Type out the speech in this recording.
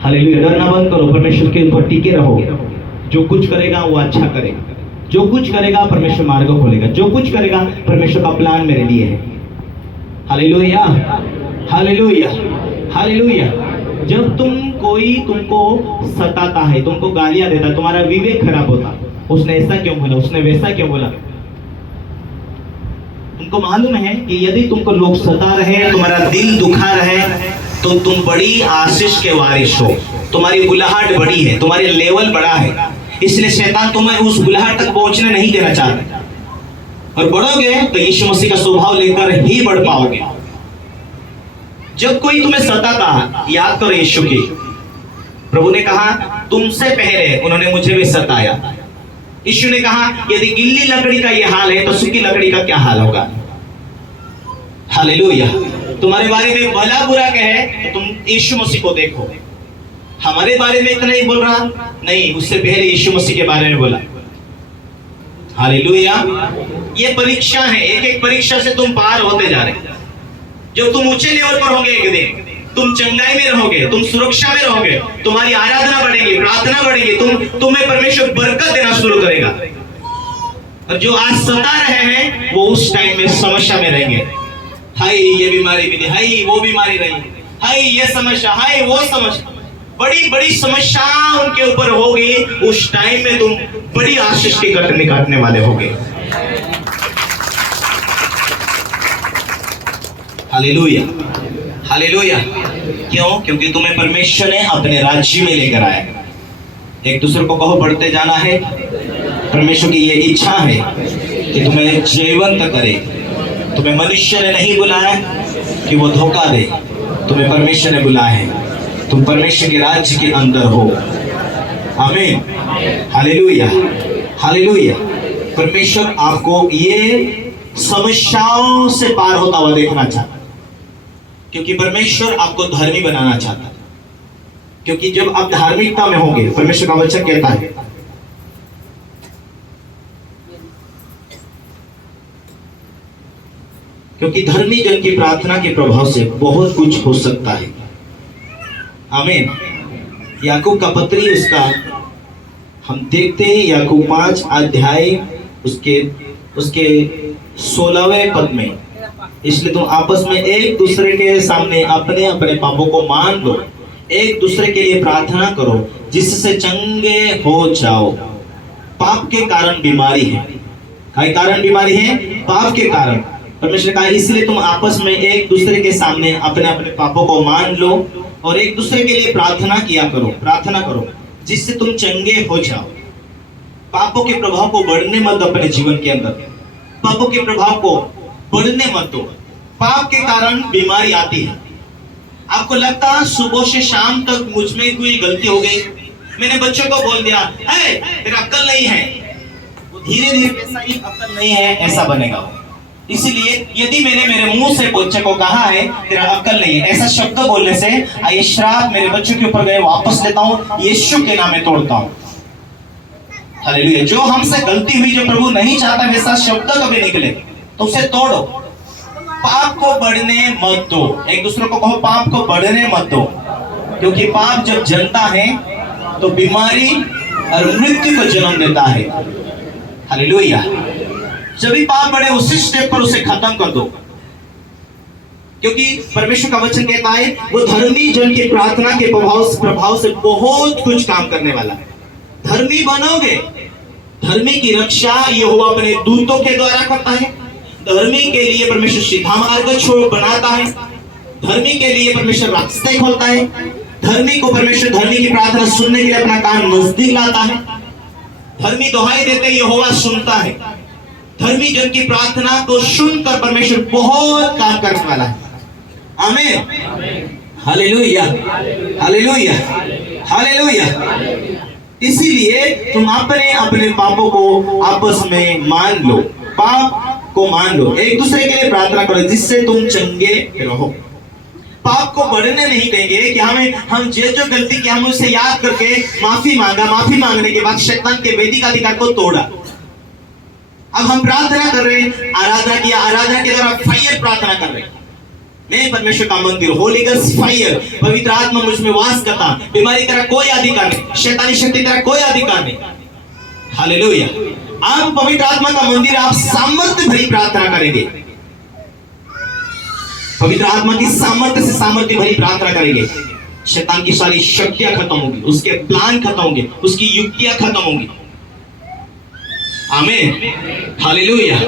Hallelujah. डरना बंद करो, परमेश्वर के ऊपर टिके रहो। जो कुछ करेगा वो अच्छा करेगा, जो कुछ करेगा परमेश्वर मार्ग खोलेगा, जो कुछ करेगा परमेश्वर का प्लान मेरे लिए है। Hallelujah, hallelujah, hallelujah. जब कोई तुमको सताता है, तुमको गालियां देता है, तुम्हारा विवेक खराब होता, उसने ऐसा क्यों बोला, उसने वैसा क्यों बोला। तुमको मालूम है कि यदि तुमको लोग सता रहे, तुम्हारा दिल दुखा रहे, तो तुम बड़ी आशीष के वारिस हो। तुम्हारी बुलाहट बड़ी है, तुम्हारी लेवल बड़ा है, इसलिए शैतान तुम्हें उस बुलाहट तक पहुंचने नहीं देना चाहता। और बढ़ोगे तो यीशु मसीह का स्वभाव लेकर ही बढ़ पाओगे। जब कोई तुम्हें सताता, याद करो यीशु की। प्रभु ने कहा तुमसे पहले उन्होंने मुझे भी सताया। यीशु ने कहा यदि गिल्ली लकड़ी का यह हाल है तो सूखी लकड़ी का क्या हाल होगा। हालेलुया। तुम्हारे बारे में भला बुरा कहे तो तुम यीशु मसीह को देखो। हमारे बारे में इतना ही बोल रहा नहीं, उससे पहले यीशु मसीह के बारे में बोला। हालेलुया। ये परीक्षा है, एक एक परीक्षा से तुम पार होते जा रहे। जब तुम ऊंचे लेवल पर होगे, एक दिन तुम चंगाई में रहोगे, तुम सुरक्षा में रहोगे, तुम्हारी आराधना बढ़ेगी, प्रार्थना बढ़ेगी, तुम्हें परमेश्वर बरकत देना शुरू करेगा। और जो आज सता रहे हैं वो उस टाइम में समस्या में रहेंगे। हाय ये बीमारी मिली, हाय वो बीमारी रही, हाय ये समस्या, हाय वो समस्या, बड़ी बड़ी समस्या उनके ऊपर होगी। उस टाइम में तुम बड़ी आशीष की कटनी काटने वाले होगे। Hallelujah, hallelujah. क्यों? क्योंकि तुम्हें परमेश्वर ने अपने राज्य में लेकर आया। एक दूसरे को कहो बढ़ते जाना है। परमेश्वर की ये इच्छा है कि तुम्हें जीवंत करे। तुम्हें मनुष्य ने नहीं बुलाया कि वो धोखा दे, तुम्हें परमेश्वर ने बुलाया है। तुम परमेश्वर के राज्य के अंदर हो। आमीन, हालेलुया, हालेलुया। परमेश्वर आपको ये समस्याओं से पार होता हुआ देखना चाहता, क्योंकि परमेश्वर आपको धर्मी बनाना चाहता है। क्योंकि जब आप धार्मिकता में होंगे, परमेश्वर का वचन कहता है क्योंकि धर्मी जन की प्रार्थना के प्रभाव से बहुत कुछ हो सकता है। आमीन। याकूब का पत्री उसका हम देखते हैं, याकूब 5 अध्याय उसके 16वें पद में। इसलिए तुम आपस में एक दूसरे के सामने अपने अपने पापों को मान लो, एक दूसरे के लिए प्रार्थना करो जिससे चंगे हो जाओ। पाप के कारण बीमारी है। क्या कारण बीमारी है? पाप के कारण। परमेश्वर कहा इसलिए तुम आपस में एक दूसरे के सामने अपने अपने पापों को मान लो और एक दूसरे के लिए प्रार्थना किया करो, प्रार्थना करो जिससे तुम चंगे हो जाओ। पापों के प्रभाव को बढ़ने मत दो अपने जीवन के अंदर। पापों के प्रभाव को बढ़ने मत दो। पाप के कारण बीमारी आती है। आपको लगता है सुबह से शाम तक मुझ में कोई गलती हो गई, मैंने बच्चों को बोल दिया है तेरा अक्ल नहीं है, वो धीरे धीरे वैसा ही अक्ल नहीं है ऐसा बनेगा। इसीलिए यदि मैंने मेरे मुंह से बच्चे को कहा है तेरा अक्ल नहीं है, ऐसा शब्द बोलने से ये श्राप मेरे बच्चों के ऊपर गए वापस लेता हूँ, यीशु के नाम में तोड़ता हूँ। हालेलुया। जो हमसे गलती हुई, जो प्रभु नहीं चाहता वैसा शब्द कभी निकले तो उसे तोड़ो। पाप को बढ़ने मत दो। एक दूसरे को कहो पाप को बढ़ने मत दो, क्योंकि पाप जब जलता है तो बीमारी और मृत्यु को जन्म देता है। हालेलुया। जब भी पाप बढ़े उसी स्टेप पर उसे खत्म कर दो, क्योंकि परमेश्वर का वचन कहता है वो धर्मी जन की प्रार्थना के प्रभाव से बहुत कुछ काम करने वाला है। धर्मी बनोगे, धर्मी की रक्षा यहोवा अपने दूतों के द्वारा करता है। धर्मी के लिए परमेश्वर सीधा मार्ग छोड़ बनाता है। धर्मी के लिए परमेश्वर रास्ते खोलता है। धर्मी को परमेश्वर धर्मी की प्रार्थना सुनने के लिए अपना कान नजदीक लाता है। धर्मी दुहाई देते यहोवा सुनता है। धर्मी जन की प्रार्थना को सुनकर परमेश्वर बहुत काम करने वाला है। आमीन, हालेलुया, हालेलुया, हालेलुया। इसीलिए तुम अपने अपने पापों को आपस में मान लो, पाप को मान लो, एक दूसरे के लिए प्रार्थना करो जिससे तुम चंगे रहो। पाप को बढ़ने नहीं देंगे कि हम जो गलती की हम उसे याद करके माफी मांगा, माफी मांगने के बाद शैतान के वैदिक अधिकार को तोड़ा। अब हम प्रार्थना कर रहे हैं, आराधना किया, आराधना के द्वारा फायर प्रार्थना कर रहे हैं। मैं परमेश्वर का मंदिर, होली गॉस्ट फायर, पवित्र आत्मा मुझ में वास करता, बीमारी तेरा कोई अधिकार नहीं, शैतानी शक्ति तेरा कोई अधिकार नहीं। हालेलुया। आप पवित्र आत्मा का मंदिर, आप सामर्थ्य भरी प्रार्थना करेंगे, पवित्र आत्मा की सामर्थ्य से सामर्थ्य भरी प्रार्थना करेंगे, शैतान की सारी शक्तियां खत्म होंगी, उसके प्लान खत्म होंगे, उसकी युक्तियां खत्म होंगी। आमीन। हालेलुया।